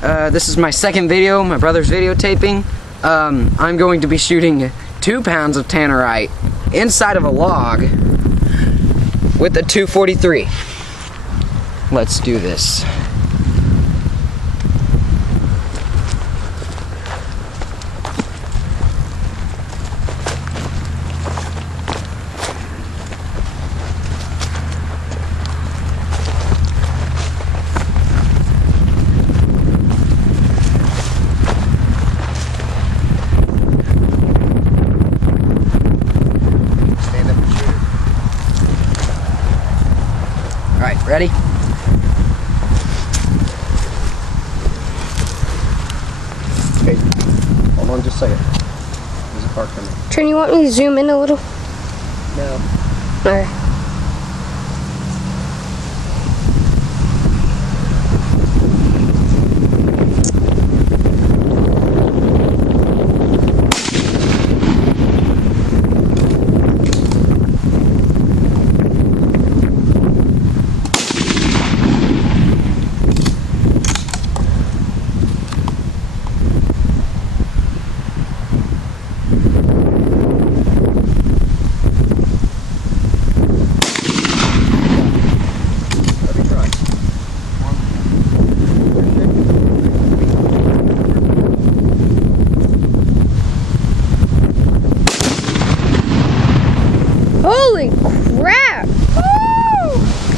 This is my second video, my brother's videotaping. I'm going to be shooting 2 pounds of tannerite inside of a log with a 243. Let's do this. Alright, ready? Okay, hold on just a second. There's a car coming. Trent, you want me to zoom in a little? No. Alright.